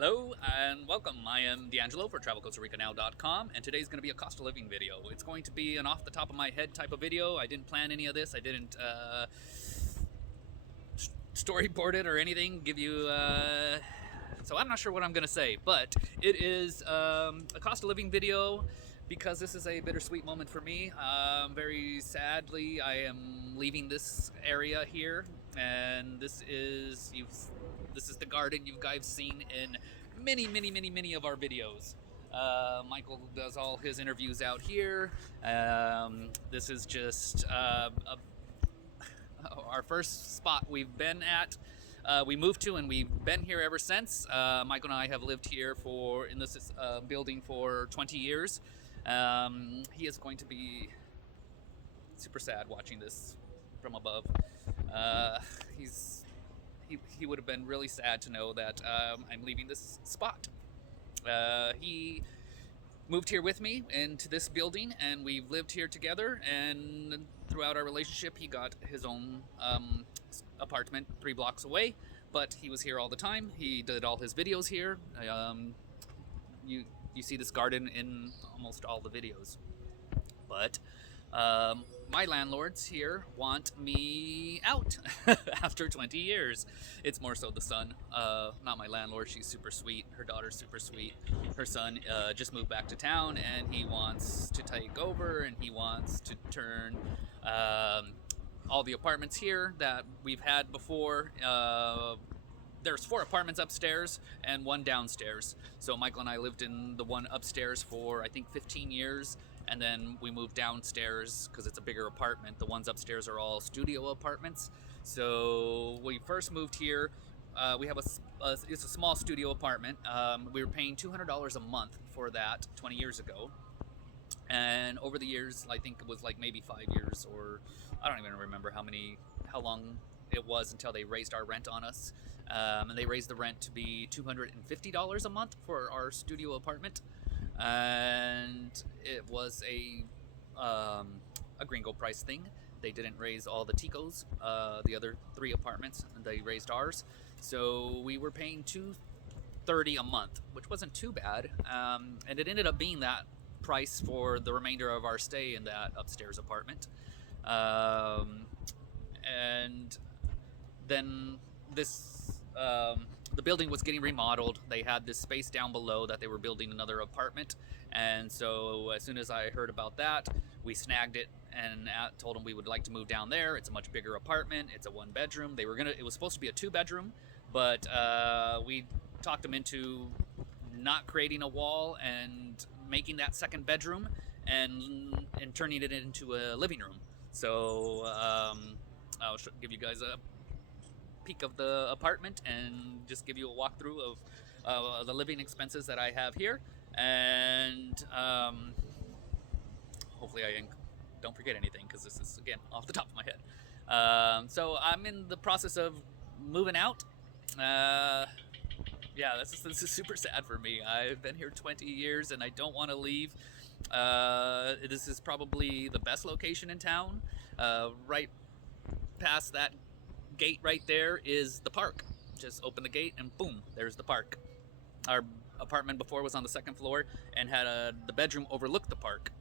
Hello and welcome. I am D'Angelo for TravelCostaRicaNow.com, and today's going to be a cost of living video. It's going to be an off the top of my head type of video. I didn't plan any of this. I didn't storyboard it or anything. So I'm not sure what I'm going to say, but it is a cost of living video because this is a bittersweet moment for me. Very sadly, I am leaving this area here, and this is the garden you guys seen in many of our videos. Michael does all his interviews out here. This is just our first spot we've been at. We moved to, and we've been here ever since. Michael and I have lived here in this building for 20 years. He is going to be super sad watching this from above. He would have been really sad to know that I'm leaving this spot. He moved here with me into this building, and we've lived here together, and throughout our relationship he got his own apartment 3 blocks away, but he was here all the time. He did all his videos here. You see this garden in almost all the videos, but my landlords here want me out after 20 years. It's more so the son, not my landlord. She's super sweet. Her daughter's super sweet. Her son just moved back to town, and he wants to take over, and he wants to turn all the apartments here that we've had before. There's 4 apartments upstairs and 1 downstairs. So Michael and I lived in the one upstairs for I think 15 years. And then we moved downstairs because it's a bigger apartment. The ones upstairs are all studio apartments. So we first moved here. We have it's a small studio apartment. We were paying $200 a month for that 20 years ago. And over the years, I think it was like maybe 5 years, or I don't even remember how long it was until they raised our rent on us. And they raised the rent to be $250 a month for our studio apartment. And it was a gringo price thing. They didn't raise all the Ticos, the other 3 apartments, and they raised ours. So we were paying $230 a month, which wasn't too bad. And it ended up being that price for the remainder of our stay in that upstairs apartment. And then the building was getting remodeled. They had this space down below that they were building another apartment, and so as soon as I heard about that, we snagged it and told them we would like to move down there. It's a much bigger apartment. It's a 1-bedroom. It was supposed to be a 2-bedroom, but we talked them into not creating a wall and making that 2nd bedroom and turning it into a living room. So I'll give you guys a peek of the apartment and just give you a walkthrough of the living expenses that I have here, and hopefully I don't forget anything, because this is, again, off the top of my head. So I'm in the process of moving out. Yeah, this is super sad for me. I've been here 20 years and I don't want to leave. This is probably the best location in town. Right past that gate right there is the park. Just open the gate and boom, there's the park. Our apartment before was on the 2nd floor and had the bedroom overlooked the park.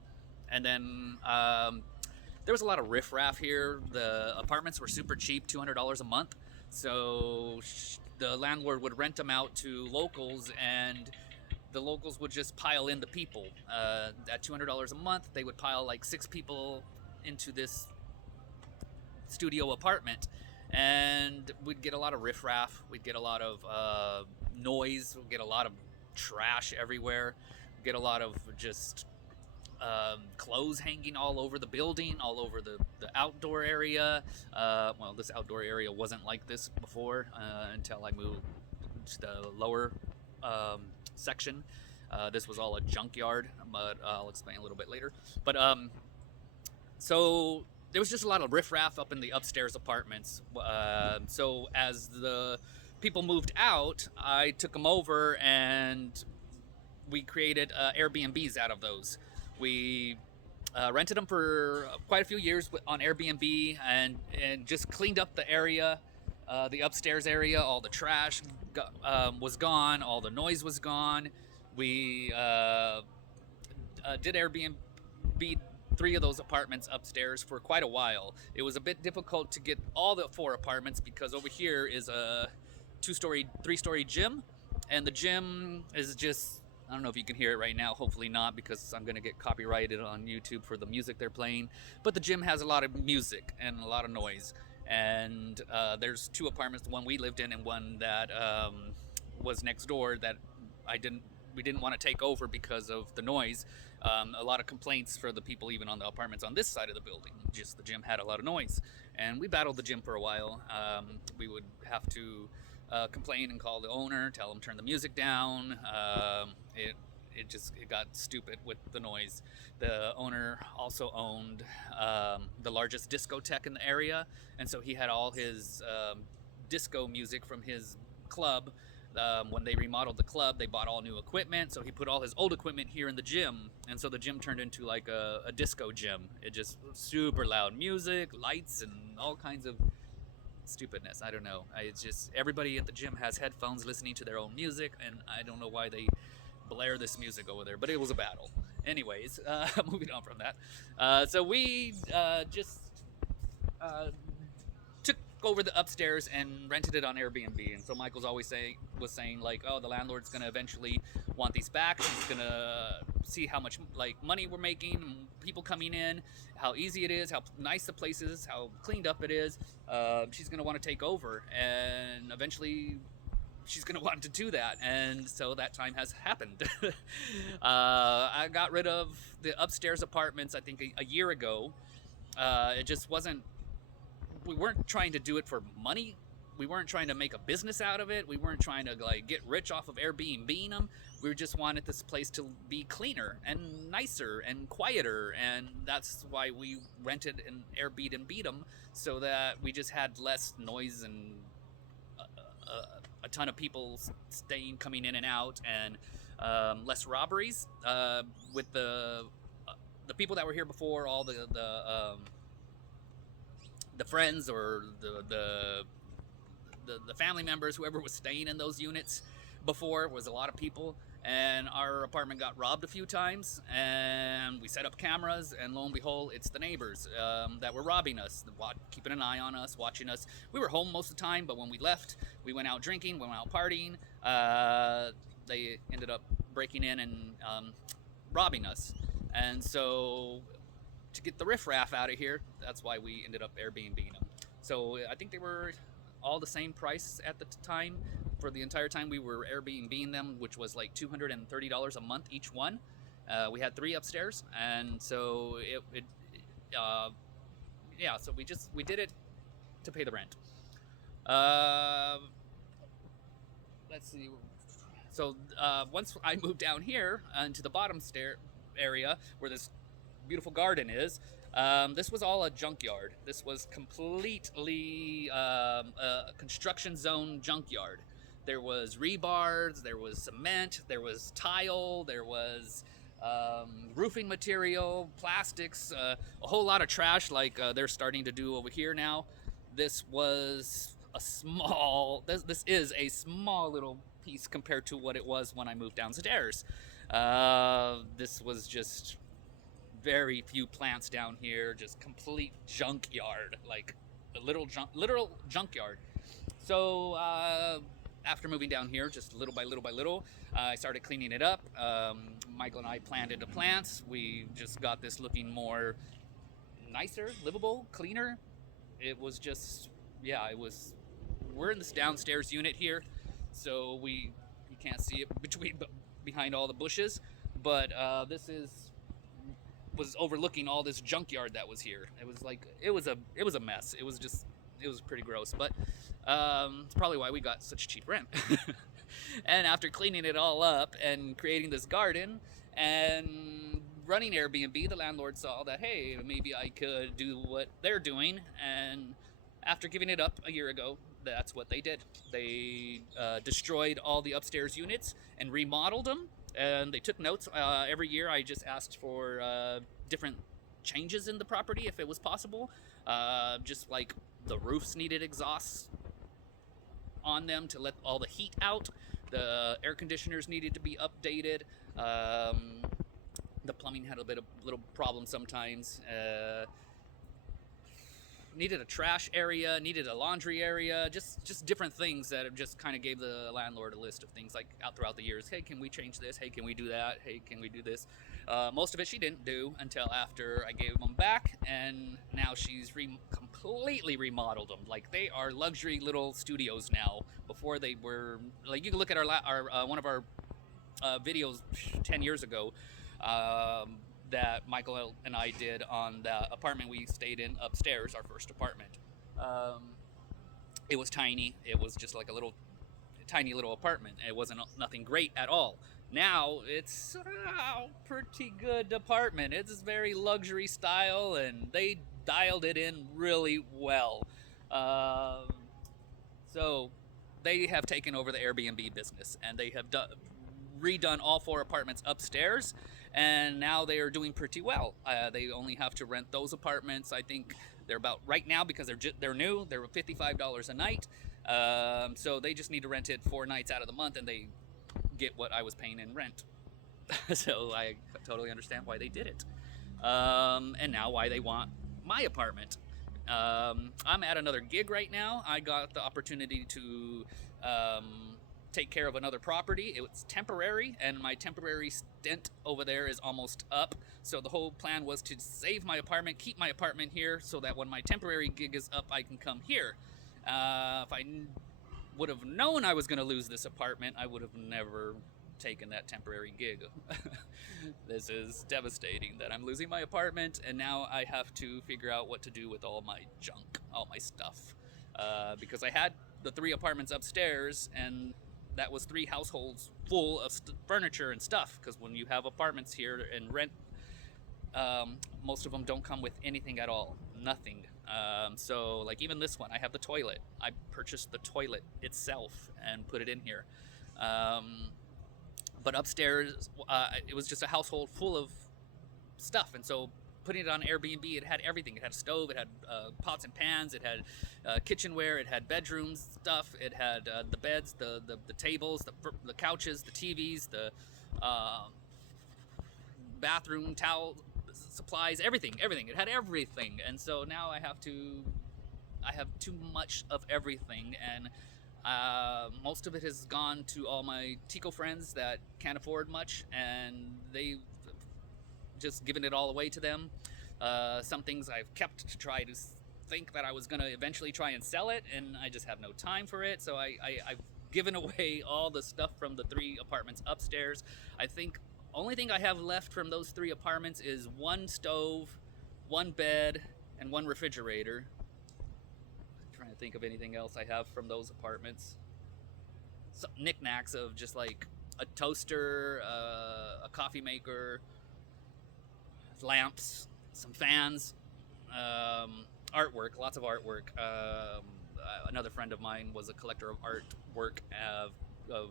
And then there was a lot of riffraff here. The apartments were super cheap, $200 a month. So the landlord would rent them out to locals, and the locals would just pile in the people. At $200 a month, they would pile like 6 people into this studio apartment, and we'd get a lot of riffraff. We'd get a lot of noise. We'd get a lot of trash everywhere. We'd get a lot of just clothes hanging all over the building, all over the outdoor area. Well, this outdoor area wasn't like this before until I moved to the lower section. This was all a junkyard, but I'll explain a little bit later. But so there was just a lot of riffraff up in the upstairs apartments. So as the people moved out, I took them over and we created Airbnbs out of those. We rented them for quite a few years on Airbnb and just cleaned up the area, the upstairs area, all the trash was gone, all the noise was gone. We did Airbnb 3 of those apartments upstairs for quite a while. It was a bit difficult to get all the 4 apartments because over here is a 2-story, 3-story gym, and the gym is just, I don't know if you can hear it right now, hopefully not, because I'm gonna get copyrighted on YouTube for the music they're playing. But the gym has a lot of music and a lot of noise. And there's 2 apartments, the one we lived in and one that was next door that we didn't want to take over because of the noise. A lot of complaints for the people even on the apartments on this side of the building. Just the gym had a lot of noise, and we battled the gym for a while. We would have to complain and call the owner, tell him turn the music down. It got stupid with the noise. The owner also owned the largest discotheque in the area, and so he had all his disco music from his club. When they remodeled the club, they bought all new equipment, so he put all his old equipment here in the gym, and so the gym turned into like a disco gym. It just super loud music, lights, and all kinds of stupidness. I don't know. It's just everybody at the gym has headphones listening to their own music, and I don't know why they blare this music over there, but it was a battle. Anyways, moving on from that. So we just took over the upstairs and rented it on Airbnb. And so Michael's always was saying like, oh, the landlord's gonna eventually want these back. She's gonna see how much like money we're making, and people coming in, how easy it is, how nice the place is, how cleaned up it is. She's gonna want to take over, and eventually she's gonna want to do that. And so that time has happened. I got rid of the upstairs apartments I think a year ago. It just wasn't, we weren't trying to do it for money. We weren't trying to make a business out of it. We weren't trying to like get rich off of Airbnb-ing them. We just wanted this place to be cleaner and nicer and quieter, and that's why we rented an Airbnb them, so that we just had less noise and a ton of people coming in and out, and less robberies. With the people that were here before, all the friends or the family members, whoever was staying in those units before, was a lot of people, and our apartment got robbed a few times, and we set up cameras, and lo and behold, it's the neighbors that were robbing us, keeping an eye on us, watching us. We were home most of the time, but when we left, we went out drinking, went out partying. They ended up breaking in and robbing us, and so to get the riffraff out of here, that's why we ended up Airbnb-ing them. So I think they were all the same price at the time for the entire time we were Airbnb-ing them, which was like $230 a month each one. We had 3 upstairs, and so so we did it to pay the rent. Let's see. So once I moved down here into the bottom area where this beautiful garden is, this was all a junkyard. This was completely a construction zone junkyard. There was rebars, there was cement, there was tile, there was roofing material, plastics, a whole lot of trash like they're starting to do over here now. This was a small, this is a small little piece compared to what it was when I moved downstairs. This was just very few plants down here, just complete junkyard, like a literal junkyard. So after moving down here, just little by little, I started cleaning it up. Michael and I planted the plants. We just got this looking more nicer, livable, cleaner. It was just, we're in this downstairs unit here, so you can't see it behind all the bushes, but this was overlooking all this junkyard that was here. It was like, it was a mess. It was pretty gross, but it's probably why we got such cheap rent. And after cleaning it all up and creating this garden and running Airbnb, the landlord saw that, hey, maybe I could do what they're doing. And after giving it up a year ago, that's what they did. They destroyed all the upstairs units and remodeled them. And they took notes. Every year I just asked for different changes in the property if it was possible. Just like the roofs needed exhaust on them to let all the heat out. The air conditioners needed to be updated. The plumbing had a little problem sometimes. Needed a trash area, needed a laundry area, just different things that just kind of gave the landlord a list of things like out throughout the years. Hey, can we change this? Hey, can we do that? Hey, can we do this? Most of it she didn't do until after I gave them back, and now she's completely remodeled them. Like, they are luxury little studios now. Before they were like, you can look at our one of our videos 10 years ago. That Michael and I did on the apartment we stayed in upstairs, our first apartment. It was tiny. It was just like a tiny little apartment. It wasn't nothing great at all. Now it's a pretty good apartment. It's very luxury style, and they dialed it in really well. So they have taken over the Airbnb business, and they have redone all 4 apartments upstairs, and now they are doing pretty well. They only have to rent those apartments. I think they're about, right now, because they're new, they're $55 a night. So they just need to rent it 4 nights out of the month, and they get what I was paying in rent. So I totally understand why they did it. And now why they want my apartment. I'm at another gig right now. I got the opportunity to take care of another property. It was temporary, and my temporary stint over there is almost up. So the whole plan was to save my apartment, keep my apartment here, so that when my temporary gig is up, I can come here. If I would have known I was going to lose this apartment, I would have never taken that temporary gig. This is devastating that I'm losing my apartment, and now I have to figure out what to do with all my junk, all my stuff. Because I had the 3 apartments upstairs, and that was 3 households full of furniture and stuff, because when you have apartments here and rent, most of them don't come with anything at all. Nothing. So like even this one, I have the toilet. I purchased the toilet itself and put it in here. But upstairs, it was just a household full of stuff, and so putting it on Airbnb, it had everything. It had a stove, it had pots and pans, it had kitchenware, it had bedroom stuff, it had the beds, the tables, the couches, the TVs, the bathroom towel supplies, everything. It had everything, and so now I have too much of everything, and most of it has gone to all my Tico friends that can't afford much, and they've just given it all away to them. Some things I've kept to try to think that I was going to eventually try and sell it, and I just have no time for it. So I've given away all the stuff from the 3 apartments upstairs. I think only thing I have left from those 3 apartments is 1 stove, 1 bed, and 1 refrigerator. I'm trying to think of anything else I have from those apartments. Some knickknacks of just like a toaster, a coffee maker, lamps, some fans, artwork, lots of artwork. Another friend of mine was a collector of artwork of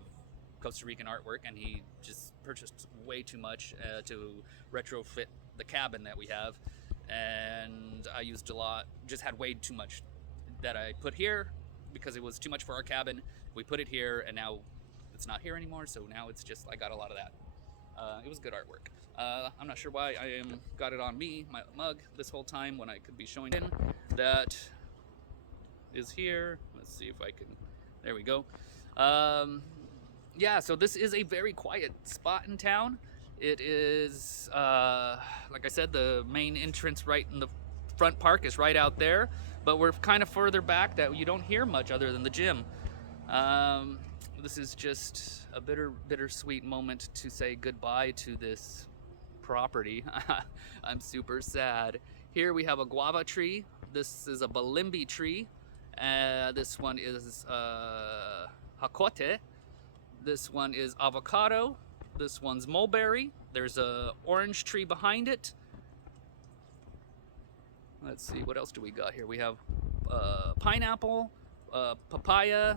Costa Rican artwork, and he just purchased way too much to retrofit the cabin that we have, and I used a lot, just had way too much that I put here because it was too much for our cabin. We put it here, and now it's not here anymore, so now it's just, I got a lot of that. It was good artwork. I'm not sure why I got it on me, my mug, this whole time when I could be showing in. That is here. Let's see if I can, there we go. Yeah, so this is a very quiet spot in town. It is, like I said, the main entrance right in the front park is right out there, but we're kind of further back that you don't hear much other than the gym. This is just a bittersweet moment to say goodbye to this property. I'm super sad. Here we have a guava tree. This is a balimbi tree. This one is hakote. This one is avocado. This one's mulberry. There's a orange tree behind it. Let's see, what else do we got here? We have pineapple, papaya.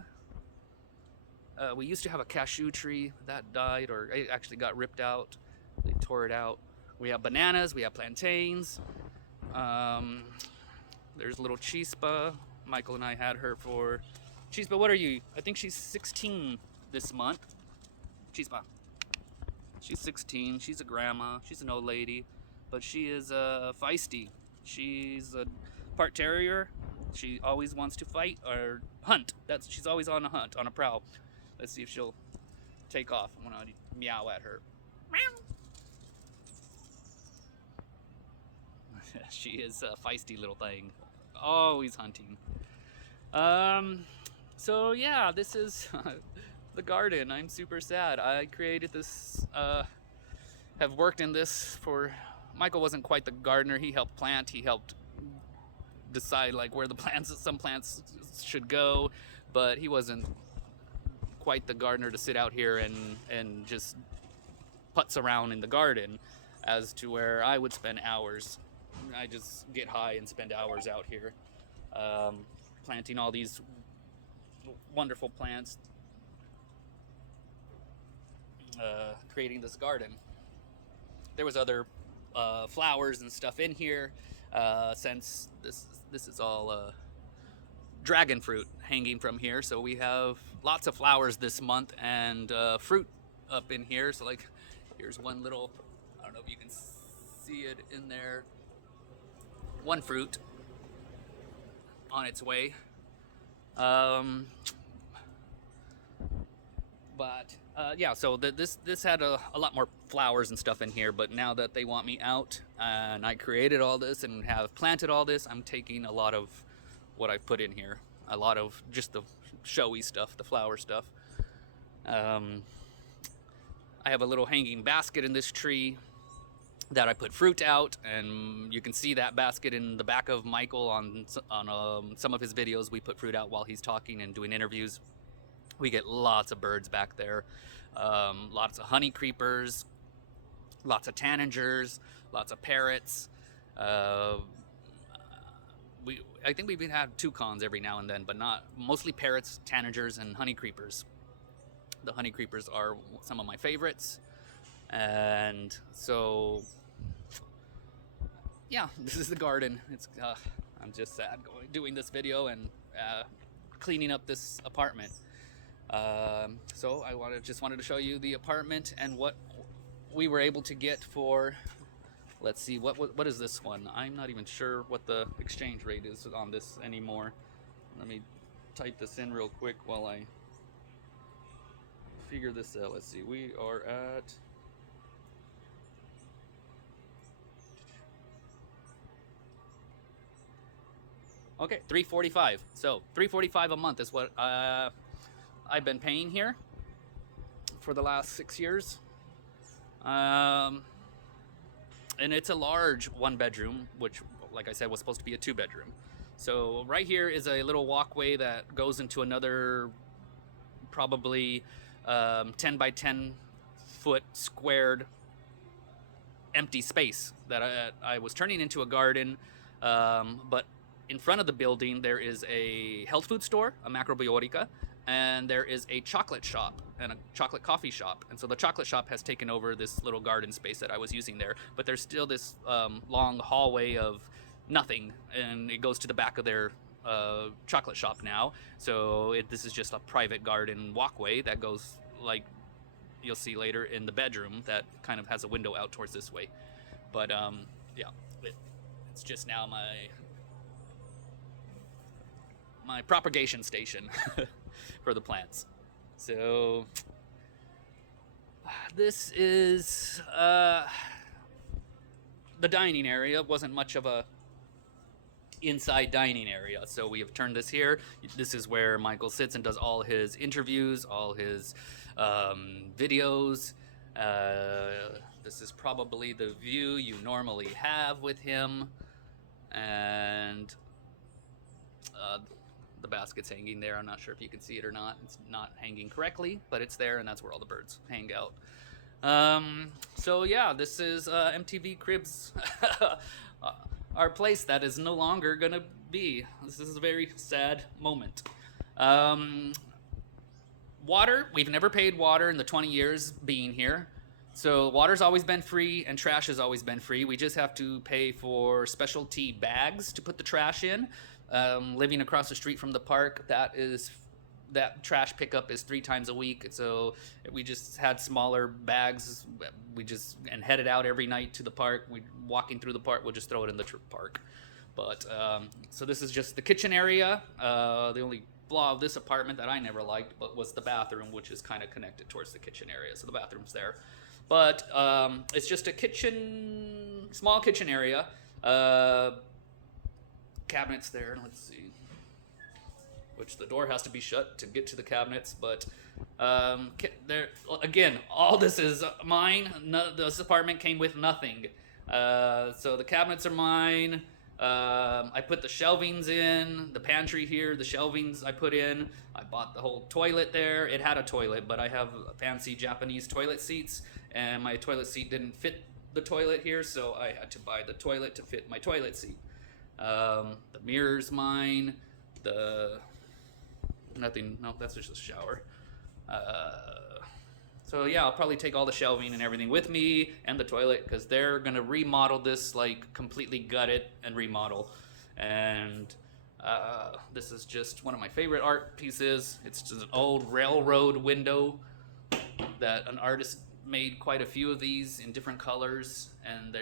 We used to have a cashew tree that died, or it actually got ripped out. They tore it out. We have bananas, we have plantains. There's little chispa. Michael and I had her for Chispa, what are you? I think she's 16 this month. Chispa. She's 16. She's a grandma. She's an old lady, but she is feisty. She's a part terrier. She always wants to fight or hunt. She's always on a hunt, on a prowl. Let's see if she'll take off. I'm gonna meow at her. Meow. She is a feisty little thing. Always hunting. So yeah, this is the garden. I'm super sad. I created this, have worked in this for, Michael wasn't quite the gardener. He helped plant, he helped decide like where the plants, some plants should go, but he wasn't quite the gardener to sit out here and just putz around in the garden, as to where I would spend hours. I just get high and spend hours out here, planting all these wonderful plants, creating this garden. There was other flowers and stuff in here, since this is all dragon fruit hanging from here, so we have lots of flowers this month and fruit up in here. So like, here's one little, I don't know if you can see it in there, one fruit on its way. Yeah, so this had a lot more flowers and stuff in here, but now that they want me out and I created all this and have planted all this, I'm taking a lot of what I put in here, a lot of just the showy stuff, the flower stuff. I have a little hanging basket in this tree that I put fruit out, and you can see that basket in the back of Michael on some of his videos. We put fruit out while he's talking and doing interviews. We get lots of birds back there, lots of honey creepers, lots of tanagers, lots of parrots. I think we've had toucans every now and then, but not mostly parrots, tanagers, and honey creepers. The honey creepers are some of my favorites, and so yeah, this is the garden. It's I'm just sad doing this video and cleaning up this apartment. So I just wanted to show you the apartment and what we were able to get for. Let's see, what is this one? I'm not even sure what the exchange rate is on this anymore. Let me type this in real quick while I figure this out. Let's see, we are at okay, $345. So $345 a month is what I've been paying here for the last 6 years. And it's a large one bedroom, which, like I said, was supposed to be a 2-bedroom. So right here is a little walkway that goes into another probably 10 by 10 foot squared empty space that I was turning into a garden. But in front of the building, there is a health food store, a Macrobiotica, and there is a chocolate shop and a chocolate coffee shop. And so the chocolate shop has taken over this little garden space that I was using there, but there's still this long hallway of nothing, and it goes to the back of their chocolate shop now. So this is just a private garden walkway that goes, like you'll see later, in the bedroom that kind of has a window out towards this way. But yeah, it's just now my propagation station for the plants. So this is the dining area. Wasn't much of a inside dining area, so we have turned this here. This is where Michael sits and does all his interviews, all his videos. This is probably the view you normally have with him, and the basket's hanging there. I'm not sure if you can see it or not. It's not hanging correctly, but it's there, and that's where all the birds hang out. So yeah, this is MTV Cribs, our place that is no longer gonna be. This is a very sad moment. Water, we've never paid water in the 20 years being here. So water's always been free and trash has always been free. We just have to pay for specialty bags to put the trash in. Living across the street from the park, that is that trash pickup is 3 times a week, so we just had smaller bags. We just and headed out every night to the park. We walking through the park, we'll just throw it in the park. But so this is just the kitchen area. The only flaw of this apartment that I never liked, but was the bathroom, which is kind of connected towards the kitchen area. So the bathroom's there, but it's just a small kitchen area. Cabinets there. Let's see. Which the door has to be shut to get to the cabinets, but there again, all this is mine. This apartment came with nothing, so the cabinets are mine. I put the shelvings in the pantry here. The shelvings I put in. I bought the whole toilet there. It had a toilet, but I have fancy Japanese toilet seats, and my toilet seat didn't fit the toilet here, so I had to buy the toilet to fit my toilet seat. The mirror's mine. Nothing. No, that's just a shower. So yeah, I'll probably take all the shelving and everything with me, and the toilet, because they're gonna remodel this, like completely gut it and remodel. And this is just one of my favorite art pieces. It's just an old railroad window that an artist made quite a few of these in different colors, and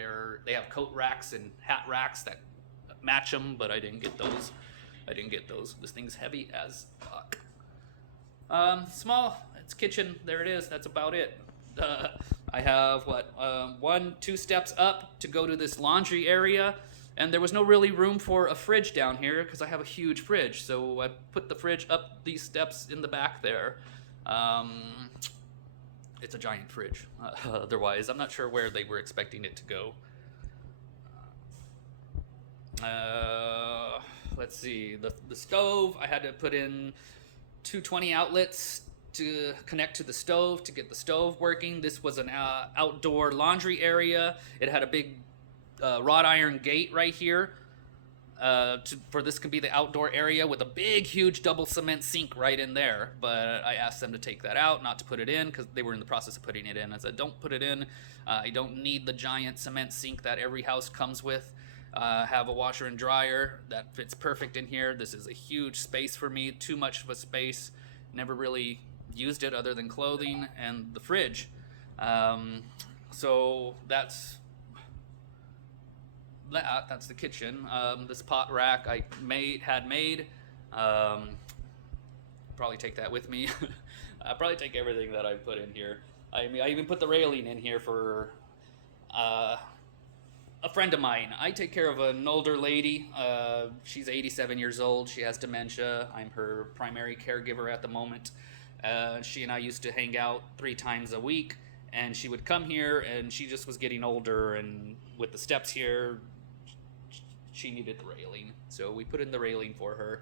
they have coat racks and hat racks that match them, but I didn't get those. This thing's heavy as fuck. Small. It's kitchen. There it is. That's about it. I have 2 steps up to go to this laundry area, and there was no really room for a fridge down here because I have a huge fridge. So I put the fridge up these steps in the back there. It's a giant fridge. Otherwise, I'm not sure where they were expecting it to go. Let's see, the stove, I had to put in 220 outlets to connect to the stove to get the stove working. This was an outdoor laundry area. It had a big wrought iron gate right here. For this could be the outdoor area with a big, huge double cement sink right in there. But I asked them to take that out, not to put it in, because they were in the process of putting it in. I said, don't put it in. I don't need the giant cement sink that every house comes with. Have a washer and dryer that fits perfect in here. This is a huge space for me, too much of a space. Never really used it other than clothing and the fridge. So that's the kitchen. This pot rack I had made. Probably take that with me. I'll probably take everything that I put in here. I even put the railing in here for a friend of mine. I take care of an older lady. She's 87 years old. She has dementia. I'm her primary caregiver at the moment. She and I used to hang out 3 times a week, and she would come here, and she just was getting older, and with the steps here, she needed the railing. So we put in the railing for her.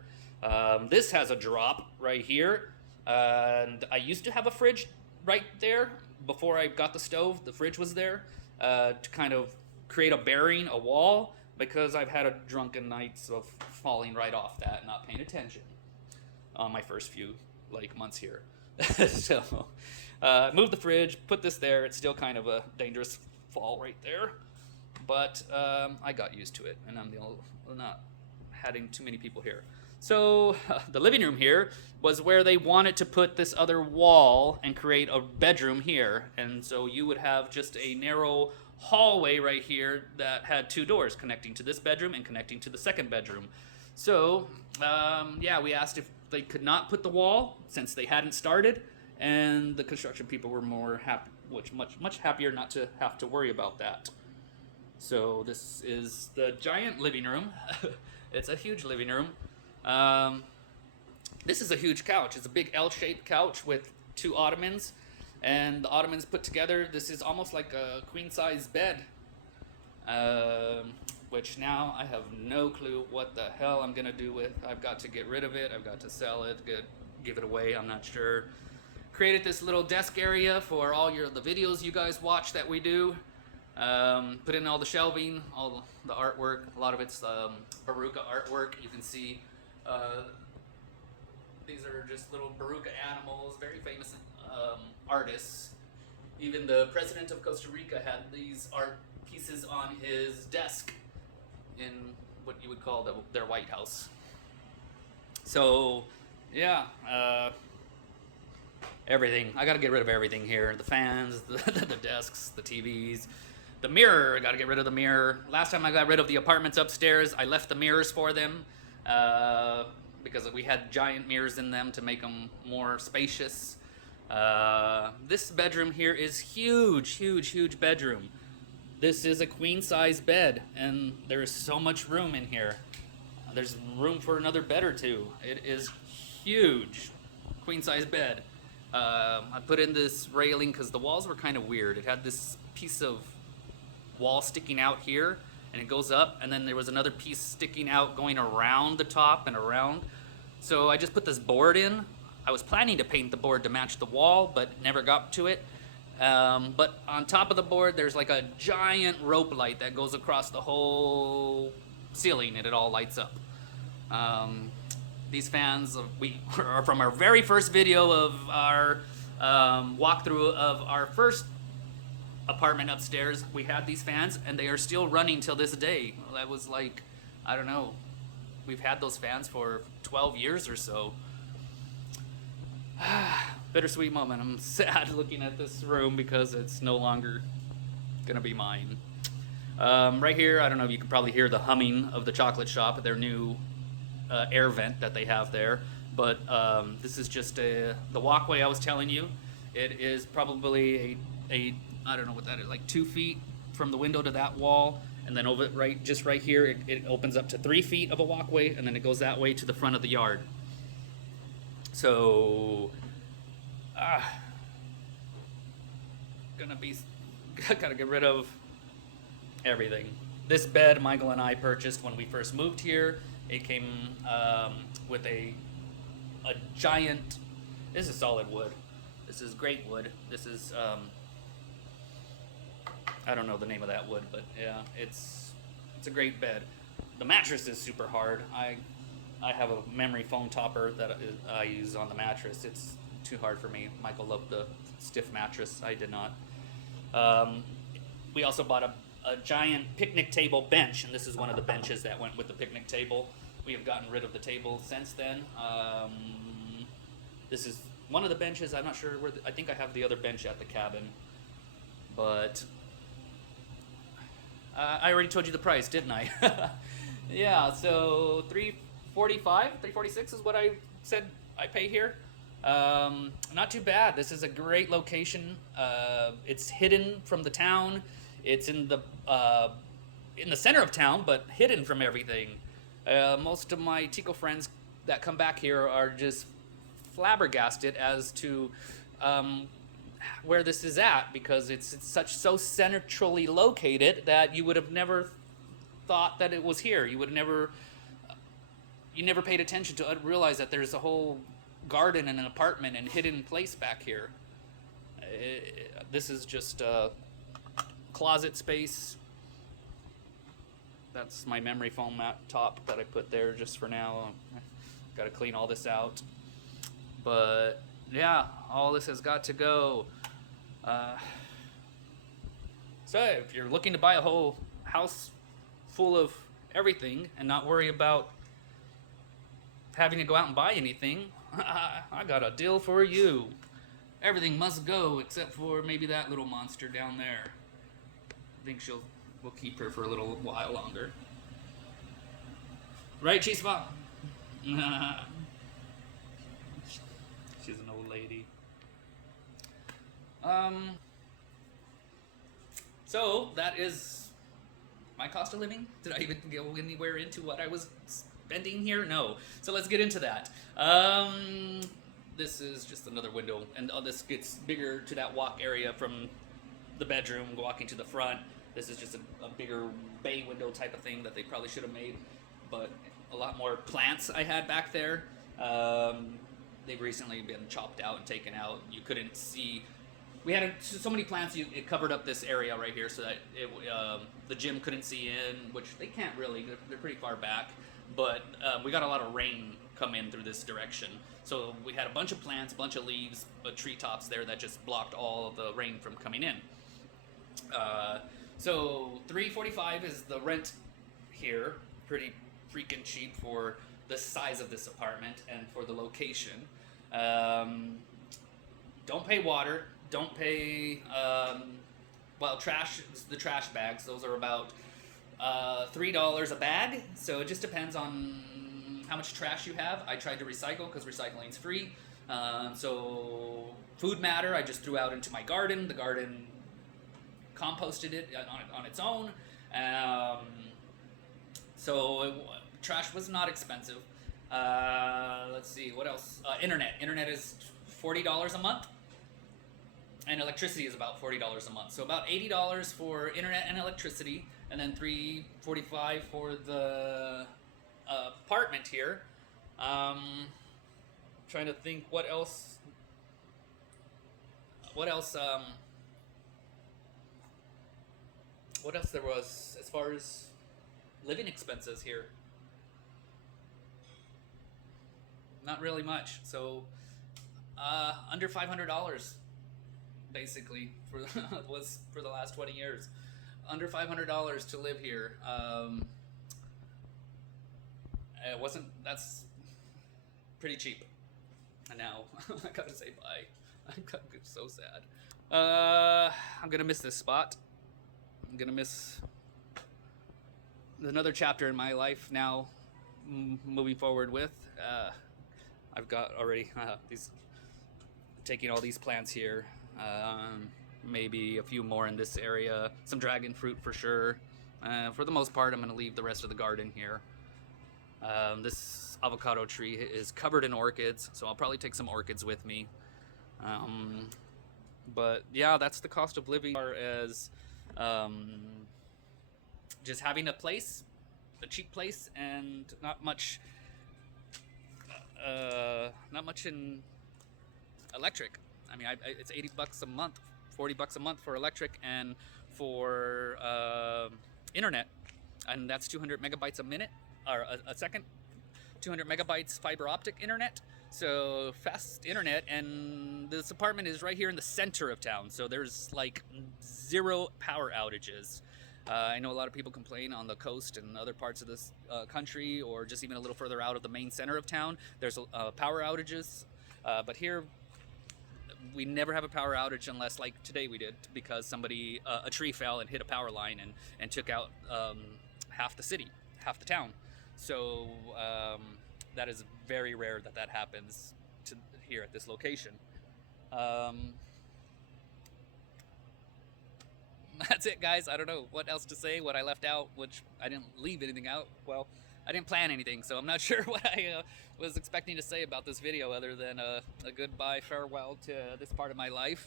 This has a drop right here, and I used to have a fridge right there. Before I got the stove, the fridge was there to kind of create a bearing, a wall, because I've had a drunken nights of falling right off that and not paying attention on my first few months here. So moved the fridge, put this there. It's still kind of a dangerous fall right there, but I got used to it, and I'm not having too many people here. So the living room here was where they wanted to put this other wall and create a bedroom here, and so you would have just a narrow hallway right here that had 2 doors connecting to this bedroom and connecting to the second bedroom. So we asked if they could not put the wall since they hadn't started, and the construction people were more happy, much happier not to have to worry about that. So this is the giant living room. It's a huge living room. This is a huge couch. It's a big L-shaped couch with 2 ottomans. And the ottomans put together, this is almost like a queen-size bed, which now I have no clue what the hell I'm going to do with. I've got to get rid of it. I've got to sell it, give it away. I'm not sure. Created this little desk area for all the videos you guys watch that we do. Put in all the shelving, all the artwork. A lot of it's Baruca artwork. You can see these are just little Baruca animals, very famous artists. Even the president of Costa Rica had these art pieces on his desk in what you would call their White House. So Yeah, everything. I gotta get rid of everything here. The fans, the desks, the TVs, the mirror. I gotta get rid of the mirror. Last time I got rid of the apartments upstairs, I left the mirrors for them because we had giant mirrors in them to make them more spacious. This bedroom here is huge, huge, huge bedroom. This is a queen size bed, and there is so much room in here. There's room for another bed or two. It is huge, queen size bed. I put in this railing because the walls were kind of weird. It had this piece of wall sticking out here, and it goes up, and then there was another piece sticking out going around the top and around. So I just put this board in. I was planning to paint the board to match the wall, but never got to it. But on top of the board, there's like a giant rope light that goes across the whole ceiling, and it all lights up. These fans are from our very first video of our walkthrough of our first apartment upstairs. We had these fans, and they are still running till this day. That was like, I don't know, we've had those fans for 12 years or so. Bittersweet moment. I'm sad looking at this room because it's no longer gonna be mine. Right here, I don't know if you can probably hear the humming of the chocolate shop, their new air vent that they have there. But this is just the walkway I was telling you. It is probably a I don't know what that is, like 2 feet from the window to that wall, and then over just right here, it opens up to 3 feet of a walkway, and then it goes that way to the front of the yard. So, gotta get rid of everything. This bed Michael and I purchased when we first moved here. It came with a giant. This is solid wood. This is great wood. This is I don't know the name of that wood, but yeah, it's a great bed. The mattress is super hard. I have a memory foam topper that I use on the mattress. It's too hard for me. Michael loved the stiff mattress. I did not. We also bought a giant picnic table bench, and this is one of the benches that went with the picnic table. We have gotten rid of the table since then. This is one of the benches. I'm not sure where. I think I have the other bench at the cabin, but I already told you the price, didn't I? Yeah. So $346 is what I said I pay here. Not too bad. This is a great location. It's hidden from the town. It's in the center of town, but hidden from everything. Most of my Tico friends that come back here are just flabbergasted as to where this is at, because it's so centrally located that you would have never thought that it was here. You never paid attention to realize that there's a whole garden and an apartment and hidden place back here. This is just a closet space. That's my memory foam top that I put there just for now. Got to clean all this out. But yeah, all this has got to go. So if you're looking to buy a whole house full of everything and not worry about having to go out and buy anything, I got a deal for you. Everything must go except for maybe that little monster down there. I think we'll keep her for a little while longer. Right, Chispa? She's an old lady. So that is my cost of living. Did I even go anywhere into what I was spending here? No. So let's get into that. This is just another window, and this gets bigger to that walk area from the bedroom walking to the front. This is just a bigger bay window type of thing that they probably should have made, but a lot more plants I had back there. They've recently been chopped out and taken out. You couldn't see. We had so many plants, it covered up this area right here so that the gym couldn't see in, which they can't really. They're pretty far back. But we got a lot of rain come in through this direction. So we had a bunch of plants, a bunch of leaves, treetops there that just blocked all of the rain from coming in. So $345 is the rent here. Pretty freaking cheap for the size of this apartment and for the location. Don't pay water. Don't pay well, trash. The trash bags. Those are about $3 a bag. So it just depends on how much trash you have. I tried to recycle because recycling's free. So food matter, I just threw out into my garden. The garden composted it on its own. So trash was not expensive. Let's see, what else? Internet. Internet is $40 a month. And electricity is about $40 a month. So about $80 for internet and electricity, and then $345 for the apartment here. Trying to think what else. What else there was as far as living expenses here? Not really much. So under $500 basically was for the last 20 years. Under $500 to live here. It wasn't. That's pretty cheap. And now I gotta say bye. I'm so sad. I'm gonna miss this spot. I'm gonna miss another chapter in my life now. Moving forward with. I've got already taking all these plants here. Maybe a few more in this area. Some dragon fruit for sure. For the most part, I'm gonna leave the rest of the garden here. This avocado tree is covered in orchids, so I'll probably take some orchids with me. But yeah, that's the cost of living, as far as just having a place, a cheap place, and not much in electric. I mean, it's $80 a month, $40 a month for electric, and for internet, and that's 200 megabytes a minute or a second. 200 megabytes fiber optic internet, so fast internet. And this apartment is right here in the center of town, so there's like 0 power outages. I know a lot of people complain on the coast and other parts of this country, or just even a little further out of the main center of town, there's power outages, but here we never have a power outage unless, like today we did, because somebody, a tree fell and hit a power line and took out half the city, half the town. So that is very rare that happens here at this location. That's it, guys. I don't know what else to say, what I left out, which I didn't leave anything out. Well, I didn't plan anything, so I'm not sure what I was expecting to say about this video, other than a goodbye, farewell to this part of my life.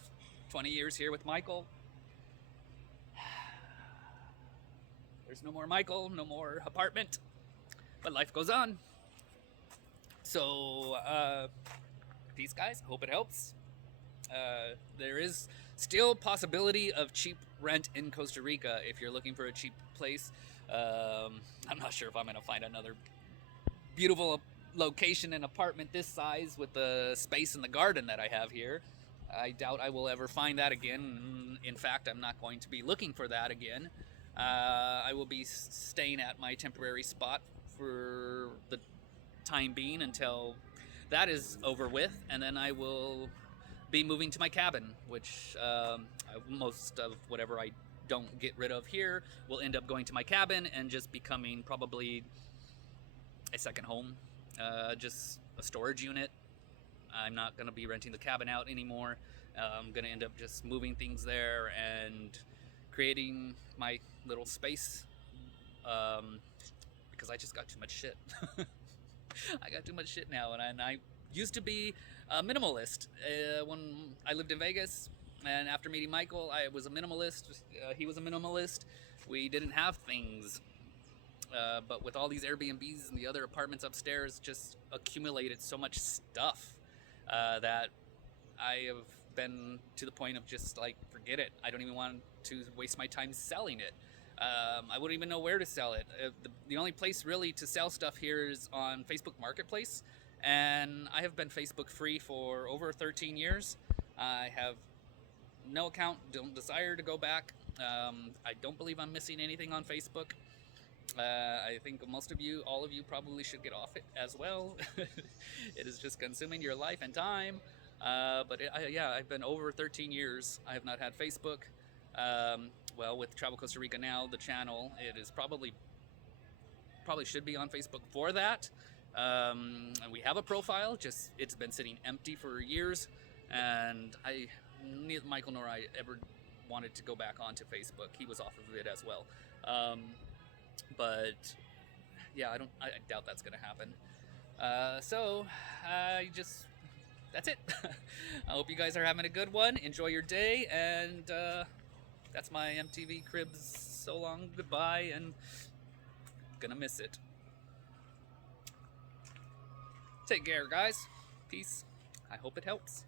20 years here with Michael. There's no more Michael, no more apartment, but life goes on. So, peace, guys. Hope it helps. There is still possibility of cheap rent in Costa Rica if you're looking for a cheap place. I'm not sure if I'm going to find another beautiful location and apartment this size with the space in the garden that I have here. I doubt I will ever find that again. In fact, I'm not going to be looking for that again. I will be staying at my temporary spot for the time being until that is over with, and then I will be moving to my cabin, which most of whatever I don't get rid of here will end up going to my cabin and just becoming probably a second home, just a storage unit. I'm not going to be renting the cabin out anymore. I'm going to end up just moving things there and creating my little space, because I just got too much shit. I got too much shit now, and I used to be a minimalist when I lived in Vegas, and after meeting Michael, I was a minimalist. He was a minimalist. We didn't have things, but with all these Airbnbs and the other apartments upstairs, just accumulated so much stuff that I have been to the point of just like, forget it. I don't even want to waste my time selling it. I wouldn't even know where to sell it. The only place really to sell stuff here is on Facebook Marketplace, and I have been Facebook free for over 13 years. I have no account, don't desire to go back. I don't believe I'm missing anything on Facebook. I think most of you, all of you, probably should get off it as well. It is just consuming your life and time. Yeah, I've been over 13 years. I have not had Facebook. Well, with Travel Costa Rica now, the channel, it is probably should be on Facebook for that. And we have a profile, just it's been sitting empty for years, and neither Michael nor I ever wanted to go back onto Facebook. He was off of it as well. But yeah, I doubt that's gonna happen. That's it. I hope you guys are having a good one. Enjoy your day, and that's my MTV Cribs. So long, goodbye, and gonna miss it. Take care, guys. Peace. I hope it helps.